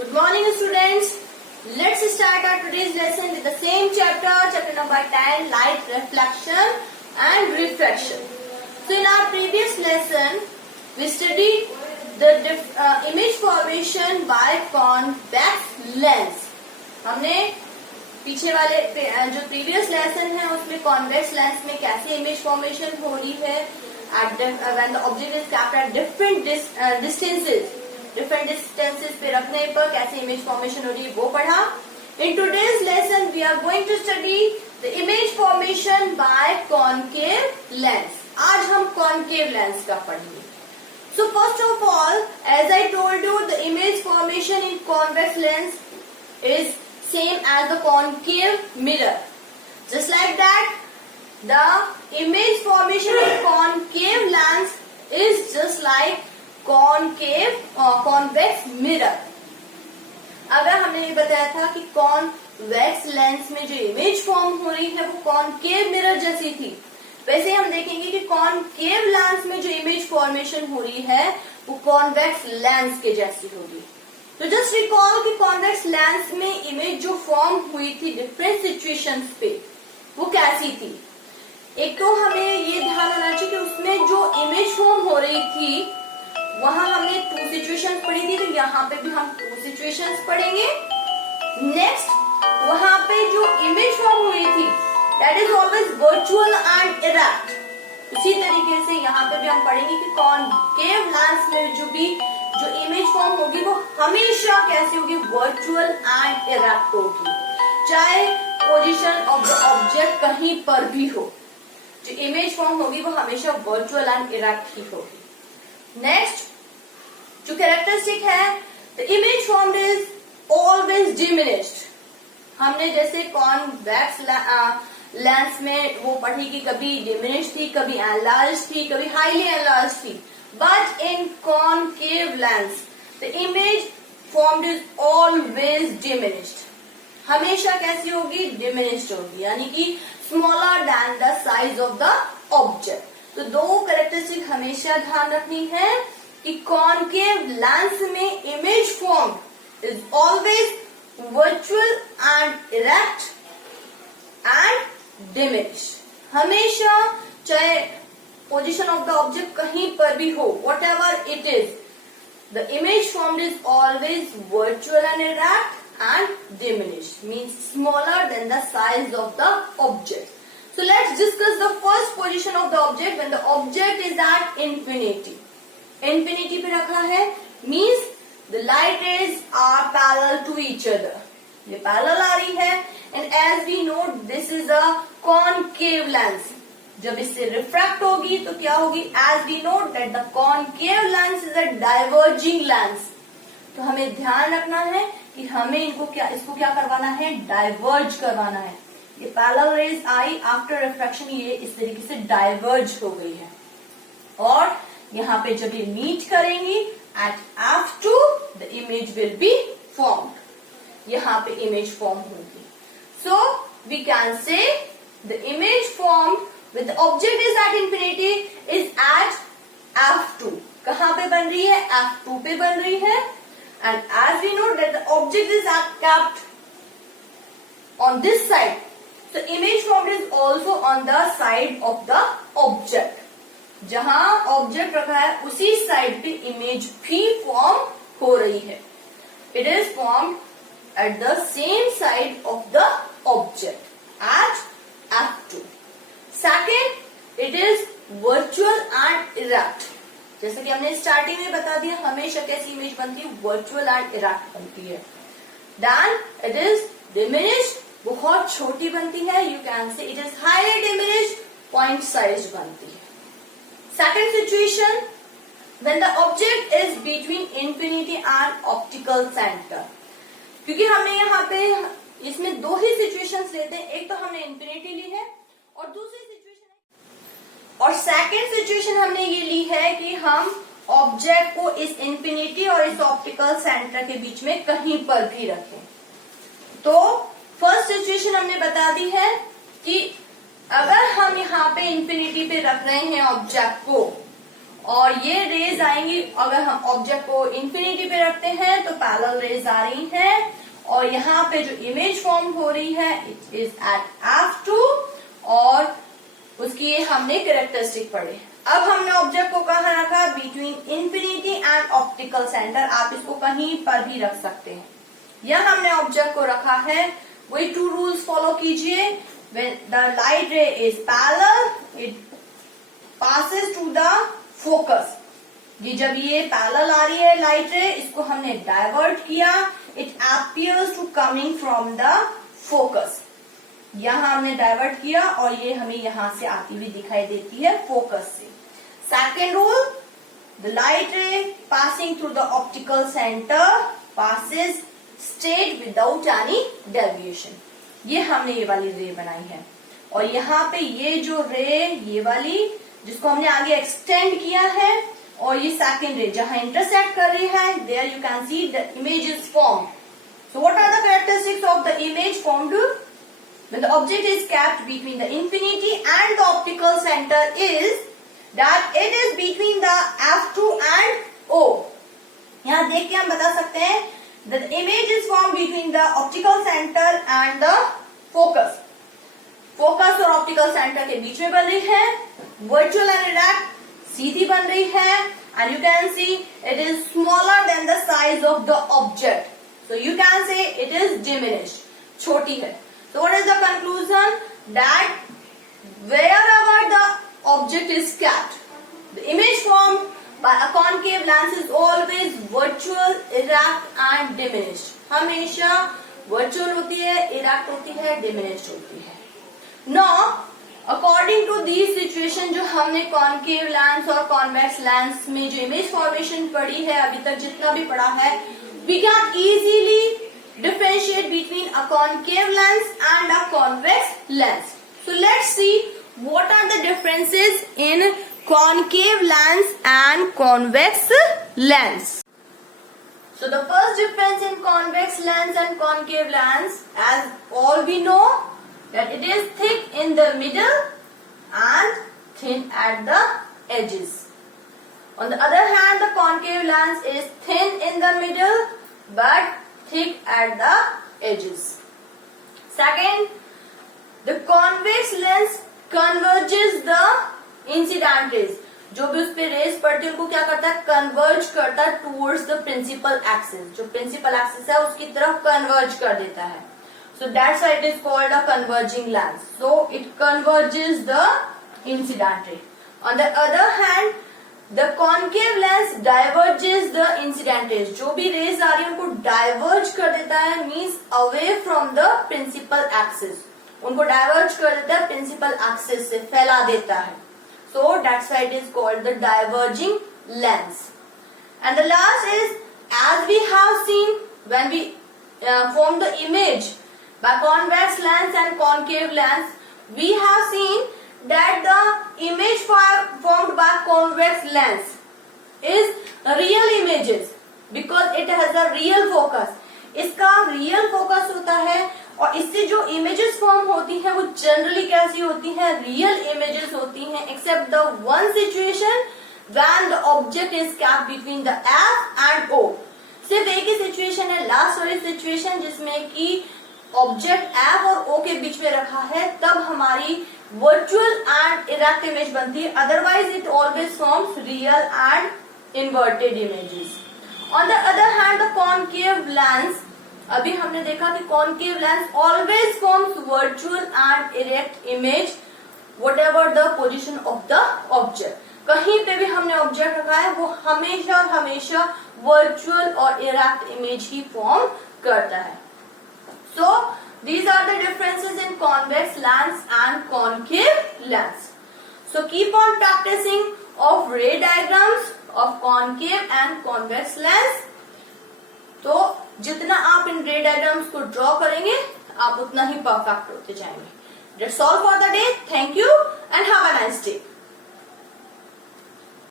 Good morning, students. Let's start our today's lesson with the same chapter number 10, light reflection and refraction. So in our previous lesson, we studied the image formation by convex lens. हमने पीछे वाले जो previous lesson है उसमें convex lens में कैसे image formation हो रही है when the object is kept at different distances पे रखने पर कैसे इमेज फॉर्मेशन हो रही है वो पढ़ा. In today's lesson we are going to study the image formation by concave lens. आज हम concave lens का पढ़ेंगे. So first of all, as I told you, the image formation in convex lens is same as the concave mirror. Just like that, the image formation in concave lens is just like convex mirror. अगर हमने ये बताया था कि convex lens में जो image form हो रही है वो कॉन्केव मिरर जैसी थी, वैसे हम देखेंगे कि कॉन्केव लेंस में जो इमेज फॉर्मेशन हो रही है वो कॉन्वेक्स लेंस के जैसी होगी. तो जस्ट रिकॉल कि कॉन्वेक्स लेंस में इमेज जो फॉर्म हुई थी डिफरेंट सिचुएशंस पे वो कैसी थी. एक तो हमें ये ध्यान रखना चाहिए कि उसमें जो इमेज फॉर्म हो रही थी वहां हमने 2 सिचुएशंस पढ़ी थी, तो यहाँ पे भी हम 2 सिचुएशंस पढ़ेंगे. नेक्स्ट, वहां पे जो इमेज फॉर्म हुई थी that is always virtual and erect. उसी तरीके से यहाँ पे भी हम पढ़ेंगे कि कॉन्केव लेंस में जो इमेज फॉर्म होगी वो हमेशा कैसी होगी, वर्चुअल एंड इरेक्ट होगी. चाहे पोजीशन ऑफ द ऑब्जेक्ट कहीं पर भी हो, जो इमेज फॉर्म होगी वो हमेशा वर्चुअल एंड इरेक्ट ही होगी. नेक्स्ट, जो कैरेक्टरिस्टिक है, the image formed is always diminished. हमने जैसे कॉन्वेक्स लेंस में वो पढ़ी कि कभी डिमिनिश थी, कभी एनलार्ज थी, कभी हाईली एनलार्ज थी. But in concave lens the image formed is always diminished. हमेशा कैसी होगी, डिमिनिश्ड होगी, यानी कि smaller than the size of the object. तो 2 कैरेक्टरिस्टिक हमेशा ध्यान रखनी है कि कॉन्केव लेंस में image form is always virtual and erect and diminish. हमेशा चाहे पोजीशन ऑफ द ऑब्जेक्ट कहीं पर भी हो, what ever it is, the image formed is always virtual and erect and diminished, means smaller than the size of the object. So let's discuss the first position of the object when the object is at infinity. Infinity पे रखा है means the light rays are parallel to each other. ये parallel आ रही है and as we know this is a concave lens. जब इससे refract होगी तो क्या होगी, as we know that the concave lens is a diverging lens. तो हमें ध्यान रखना है कि हमें इसको क्या करवाना है, डाइवर्ज करवाना है. ये पैरेलल रेज आई आफ्टर रिफ्रैक्शन, ये इस तरीके से डाइवर्ज हो गई है और यहाँ पे जब ये मीट करेंगी at F2 the image will be formed. यहाँ पे इमेज फॉर्म होगी. So we can say the image formed with the object is at infinity is at F2. कहाँ पे बन रही है, F2 पे बन रही है. And as we know that the object is kept on this side, so image formed is also on the side of the object. जहां ऑब्जेक्ट रखा है उसी साइड पे इमेज भी फॉर्म हो रही है. It is formed at the same side of the object at F2. Second, it is virtual and erect. जैसे कि हमने स्टार्टिंग में बता दिया, हमेशा कैसी इमेज बनती है, वर्चुअल एंड इरेक्ट बनती है. देन इट इज डिमिनिश्ड, बहुत छोटी बनती है. You can say it is highly diminished, point size बनती है. Second situation, when the object is between infinity and optical centre. क्योंकि हमने यहाँ पे इसमें 2 ही सिचुएशंस लेते हैं, एक तो हमने इंफिनिटी ली है और दूसरी और सेकेंड सिचुएशन हमने ये ली है कि हम ऑब्जेक्ट को इस इंफिनिटी और इस ऑप्टिकल सेंटर के बीच में कहीं पर भी रखें. तो फर्स्ट सिचुएशन हमने बता दी है कि अगर हम यहाँ पे इंफिनिटी पे रख रहे हैं ऑब्जेक्ट को और ये रेज आएंगी अगर हम ऑब्जेक्ट को इंफिनिटी पे रखते हैं तो पैरेलल रेज आ रही हैं, और यहाँ पे जो इमेज फॉर्म हो रही है इट इज एट F2 और उसकी हमने कैरेक्टरिस्टिक पढ़े। अब हमने ऑब्जेक्ट को कहाँ रखा, between infinity and optical centre, आप इसको कहीं पर भी रख सकते हैं। यह हमने ऑब्जेक्ट को रखा है, वही 2 रूल्स फॉलो कीजिए। When the light ray is parallel, it passes to the focus. ये जब ये पैरेलल आ रही है लाइट रे, इसको हमने डाइवर्ट किया, it appears to coming from the focus. यहाँ हमने डाइवर्ट किया और ये हमें यहां से आती हुई दिखाई देती है फोकस से। सेकेंड रूल, द लाइट रे passing through the optical centre passes straight without any deviation. ये हमने ये वाली रे बनाई है, और यहाँ पे ये जो रे, ये वाली जिसको हमने आगे एक्सटेंड किया है, और ये सेकेंड रे जहां इंटरसेक्ट कर रही है, there you can see the image is form. So what are the characteristics of the image formed when the object is kept between the infinity and the optical center is that it is between the F2 and O. यहाँ देख के हम बता सकते हैं that the image is formed between the optical center and the focus. Focus और optical centre के बीच में बन रही है, वर्चुअल एंड इरेक्ट सीधी बन रही है, and you can see it is smaller than the size of the object, so you can say it is diminished, छोटी है. So what is the conclusion? That wherever the object is kept, the image formed by a concave lens is always virtual, erect and diminished. हमेशा virtual होती है, erect होती है, diminished होती है. Now, according to these situation जो हमने concave lens और convex lens में जो image formation पढ़ी है, अभी तक जितना भी पढ़ा है, we can easily differentiate between a concave lens and a convex lens. So let's see what are the differences in concave lens and convex lens. So the first difference in convex lens and concave lens, as all we know, that it is thick in the middle and thin at the edges. On the other hand, the concave lens is thin in the middle but thick at the edges. Second, the convex lens converges the incident rays. जो भी उस पे raise पड़ती है उनको क्या करता है, कन्वर्ज करता है टूवर्ड्स द प्रिंसिपल एक्सिस. जो प्रिंसिपल एक्सिस है उसकी तरफ कन्वर्ज कर देता है. So that's why it is called a converging lens. So it converges the incident ray. On the other hand, the concave lens diverges the incident raise. जो भी raise आ रही है उनको डाइवर्ज कर देता है, means away from the principal axis. उनको diverge कर देता है, प्रिंसिपल एक्सिस से फैला देता है. So that's why it is called the diverging lens. And the last is, as we have seen when we form the image by convex lens and concave lens, we have seen that the image formed by convex lens is real images because it has a real focus. इसका real focus होता है और इससे जो images form होती हैं वो generally कैसी होती हैं, रियल इमेजेस होती हैं, except the one situation when the object is kept between the F and O. सिर्फ एक ही सिचुएशन है, लास्ट वाली सिचुएशन, जिसमें कि ऑब्जेक्ट F और O के बीच में रखा है, तब हमारी वर्चुअल एंड इरेक्ट इमेज बनती है. Otherwise it always forms real and inverted images. On the other hand, the concave lens, अभी हमने देखा कि concave lens always forms virtual and erect image whatever the position of the object. कहीं पे भी हमने ऑब्जेक्ट रखा है वो हमेशा और हमेशा virtual और erect image ही फॉर्म करता है. So these are the differences in convex lens and concave lens. So keep on practicing of ray diagrams of concave and convex lens. तो जितना आप इन रे डायग्राम्स को ड्रॉ करेंगे आप उतना ही परफेक्ट होते जाएंगे. That's all for the day. Thank you and have a nice day.